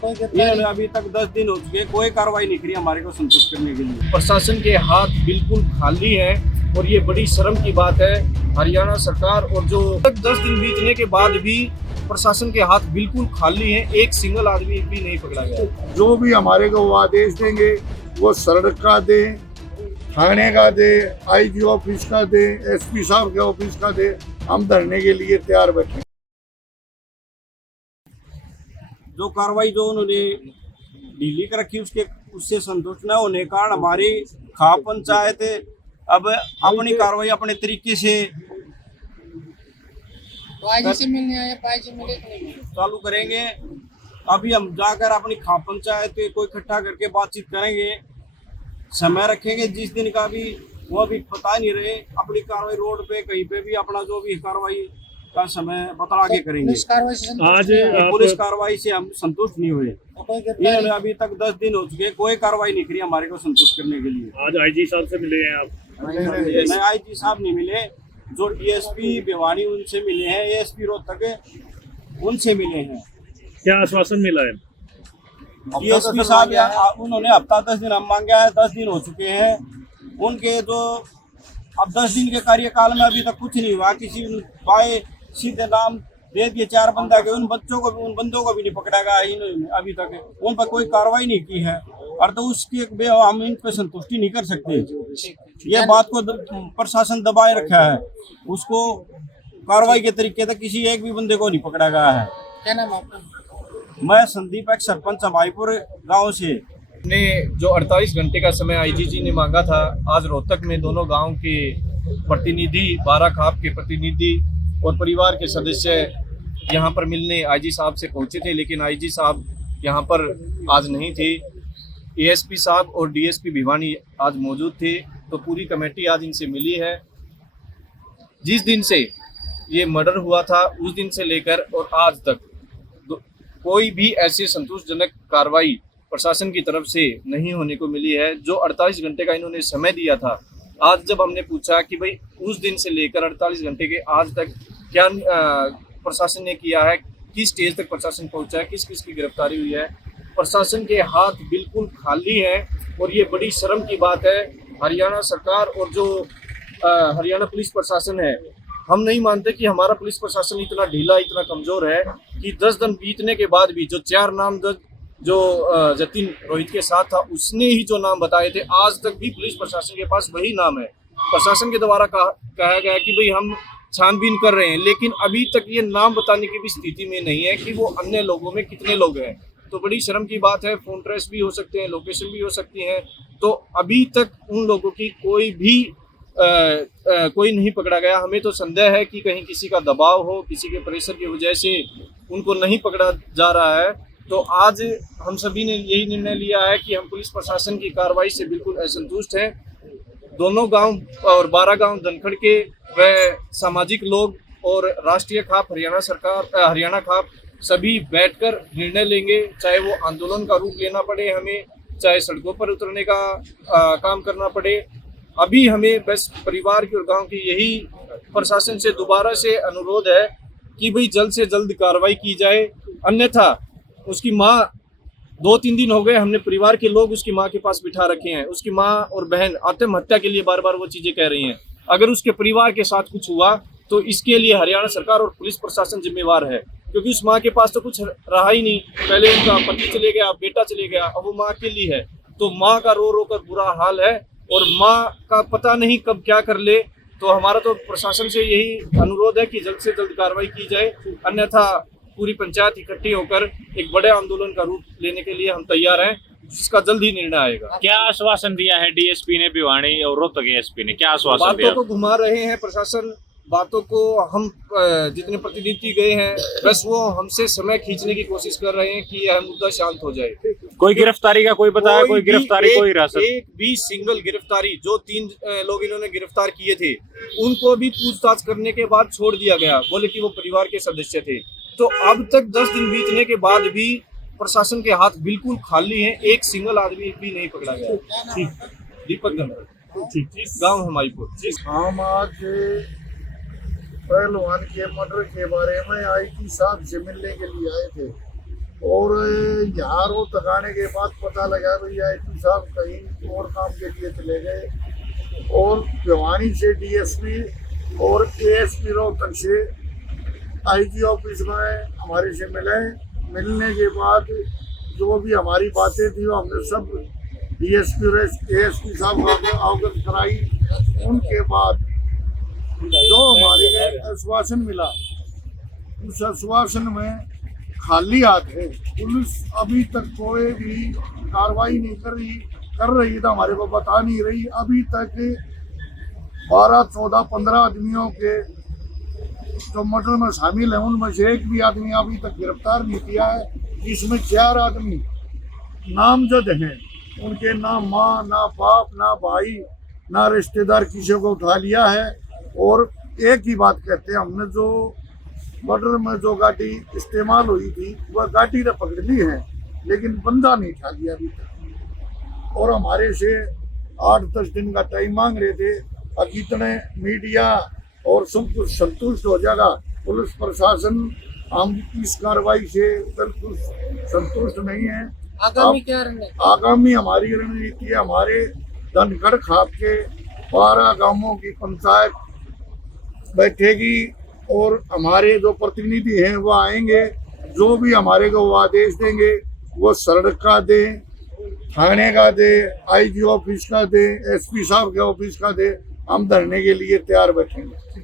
इन्होंने अभी तक 10 दिन हो चुके, कोई कार्रवाई नहीं करी हमारे को संतुष्ट करने के लिए। प्रशासन के हाथ बिल्कुल खाली है और ये बड़ी शर्म की बात है हरियाणा सरकार। और जो 10 दिन बीतने के बाद भी प्रशासन के हाथ बिल्कुल खाली हैं, एक सिंगल आदमी भी नहीं पकड़ा गया। जो भी हमारे को वो आदेश देंगे वो सड़क का दे, थाने का दे, आईजी ऑफिस का दे, एसपी साहब के ऑफिस का दे, हम धरने के लिए तैयार बैठे। जो कार्रवाई जो उन्होंने ढीली कर रखी उससे संतुष्ट न होने के कारण हमारी खाप पंचायत अब अपनी कार्रवाई अपने तरीके से चालू करेंगे। अभी हम जाकर अपनी खाप पंचायत को इकट्ठा करके बातचीत करेंगे, समय रखेंगे जिस दिन का भी वो अभी पता नहीं रहे। अपनी कार्रवाई रोड पे कहीं पे भी अपना जो भी कार्रवाई का समय बता के करेंगे। आज पुलिस कार्रवाई से हम संतुष्ट नहीं हुए। इन्होंने अभी तक 10 दिन हो चुके, कोई कार्रवाई नहीं करी हमारे को संतुष्ट करने के लिए। आज आईजी साहब से मिले हैं आप? नहीं, आईजी साहब नहीं मिले। जो डीएसपी भिवानी उनसे मिले हैं, एएसपी रोहतक उनसे मिले हैं। क्या आश्वासन मिला है? डीएसपी साहब उन्होंने हफ्ता 10 दिन हम मांगे हैं, 10 दिन हो चुके हैं उनके। जो अब 10 दिन के कार्यकाल में अभी तक कुछ नहीं हुआ। किसी पाए सीधे नाम दे दिए 4 बंदा के, उन बंदों को भी नहीं पकड़ा गया इन्होंने अभी तक, उन पर कोई कार्रवाई नहीं की है। और तो उसके हम इन पर संतुष्टि नहीं कर सकते। ये बात को प्रशासन दबाए रखा है, उसको कार्रवाई के तरीके तक किसी एक भी बंदे को नहीं पकड़ा गया है। क्या नाम आपका? मैं संदीप, एक सरपंच हमाईपुर गाँव से। ने जो 48 घंटे का समय आईजी ने मांगा था, आज रोहतक में दोनों गांव के प्रतिनिधि, 12 खाप के प्रतिनिधि और परिवार के सदस्य यहां पर मिलने आईजी साहब से पहुंचे थे, लेकिन आईजी साहब यहां पर आज नहीं थे। एएसपी साहब और डीएसपी भिवानी आज मौजूद थे, तो पूरी कमेटी आज इनसे मिली है। जिस दिन से ये मर्डर हुआ था उस दिन से लेकर और आज तक कोई भी ऐसी संतोषजनक कार्रवाई प्रशासन की तरफ से नहीं होने को मिली है। जो 48 घंटे का इन्होंने समय दिया था, आज जब हमने पूछा कि भाई उस दिन से लेकर 48 घंटे के आज तक क्या प्रशासन ने किया है, किस स्टेज तक प्रशासन पहुंचा है, किस किस की गिरफ्तारी हुई है, प्रशासन के हाथ बिल्कुल खाली हैं। और ये बड़ी शर्म की बात है हरियाणा सरकार और जो हरियाणा पुलिस प्रशासन है। हम नहीं मानते कि हमारा पुलिस प्रशासन इतना ढीला, इतना कमज़ोर है कि 10 दिन बीतने के बाद भी जो 4 नामजद जो जतिन रोहित के साथ था उसने ही जो नाम बताए थे, आज तक भी पुलिस प्रशासन के पास वही नाम है। प्रशासन के द्वारा कहा गया कि भाई हम छानबीन कर रहे हैं, लेकिन अभी तक ये नाम बताने की भी स्थिति में नहीं है कि वो अन्य लोगों में कितने लोग हैं। तो बड़ी शर्म की बात है। फोन ट्रेस भी हो सकते हैं, लोकेशन भी हो सकती है, तो अभी तक उन लोगों की कोई नहीं पकड़ा गया। हमें तो संदेह है कि कहीं किसी का दबाव हो, किसी के प्रेशर की वजह से उनको नहीं पकड़ा जा रहा है। तो आज हम सभी ने यही निर्णय लिया है कि हम पुलिस प्रशासन की कार्रवाई से बिल्कुल असंतुष्ट हैं। दोनों गांव और 12 गांव धनखड़ के व सामाजिक लोग और राष्ट्रीय खाप हरियाणा सरकार, हरियाणा खाप सभी बैठकर निर्णय लेंगे, चाहे वो आंदोलन का रूप लेना पड़े हमें, चाहे सड़कों पर उतरने का काम करना पड़े। अभी हमें बस परिवार की और गांव की यही प्रशासन से दोबारा से अनुरोध है कि भाई जल्द से जल्द कार्रवाई की जाए। अन्यथा उसकी माँ 2-3 दिन हो गए, हमने परिवार के लोग उसकी माँ के पास बिठा रखे हैं। उसकी माँ और बहन आत्महत्या के लिए बार बार वो चीज़ें कह रही हैं। अगर उसके परिवार के साथ कुछ हुआ तो इसके लिए हरियाणा सरकार और पुलिस प्रशासन जिम्मेवार है, क्योंकि उस माँ के पास तो कुछ रहा ही नहीं। पहले उनका पति चले गया, बेटा चले गया, अब वो माँ अकेली है। तो माँ का रो रो कर बुरा हाल है और माँ का पता नहीं कब क्या कर ले। तो हमारा तो प्रशासन से यही अनुरोध है कि जल्द से जल्द कार्रवाई की जाए, अन्यथा पूरी पंचायत इकट्ठी होकर एक बड़े आंदोलन का रूप लेने के लिए हम तैयार हैं, जिसका जल्द ही निर्णय आएगा। क्या आश्वासन दिया है डीएसपी ने, भिवानी और रोहतक एसपी ने, क्या आश्वासन दिया? बातों को घुमा रहे हैं प्रशासन, बातों को हम जितने प्रतिनिधि गए हैं बस वो हमसे समय खींचने की कोशिश कर रहे हैं कि यह मुद्दा शांत हो जाए। कोई गिरफ्तारी का कोई बताया? कोई गिरफ्तारी, कोई हिरासत? एक भी सिंगल गिरफ्तारी, जो 3 लोग इन्होंने गिरफ्तार किए थे उनको भी पूछताछ करने के बाद छोड़ दिया गया, बोले कि वो परिवार के सदस्य थे। तो अब तक 10 दिन बीतने के बाद भी प्रशासन के हाथ बिल्कुल खाली हैं, एक सिंगल आदमी भी नहीं पकड़ा गया। दीपक गंगा, गाँव हमाईपुर। हम आज पहलवान के मर्डर के बारे में आईजी साहब से मिलने के लिए आए थे। और यहाँ रोहतक आने के बाद पता लगा भाई आईजी साहब कहीं और काम के लिए चले गए और भिवानी से डीएसपी और एएसपी रोहतक से आईजी ऑफिस में हमारे से मिले। मिलने के बाद जो भी हमारी बातें थी वो हमने सब डीएसपी और एएसपी साहब को अवगत कराई। उनके बाद जो हमारे आश्वासन मिला उस आश्वासन में खाली हाथ है। पुलिस अभी तक कोई भी कार्रवाई नहीं कर रही तो हमारे को बता नहीं रही। अभी तक 12, 14, 15 आदमियों के जो मर्डर में शामिल है उनमें से एक भी आदमी अभी तक गिरफ्तार नहीं किया है, जिसमें 4 आदमी नामजद हैं। उनके ना माँ, ना बाप, ना भाई, ना रिश्तेदार किसी को उठा लिया है। और एक ही बात कहते हैं, हमने जो मर्डर में जो गाड़ी इस्तेमाल हुई थी वह गाड़ी तो पकड़ ली है लेकिन बंदा नहीं उठा लिया अभी तक। और हमारे से 8-10 दिन का टाइम मांग रहे थे। अब इतने मीडिया और सब कुछ संतुष्ट हो जाएगा। पुलिस प्रशासन हम इस कार्रवाई से बिल्कुल संतुष्ट नहीं है। आगामी क्या रणनीति? आगामी हमारी रणनीति है, हमारे धनगढ़ खाप के 12 गांवों की पंचायत बैठेगी और हमारे जो प्रतिनिधि हैं वो आएंगे। जो भी हमारे को वो आदेश देंगे वो सड़क का दें, थाने का दे, आईजी ऑफिस का दे, एसपी साहब के ऑफिस का दे, हम धरने के लिए तैयार बैठेंगे।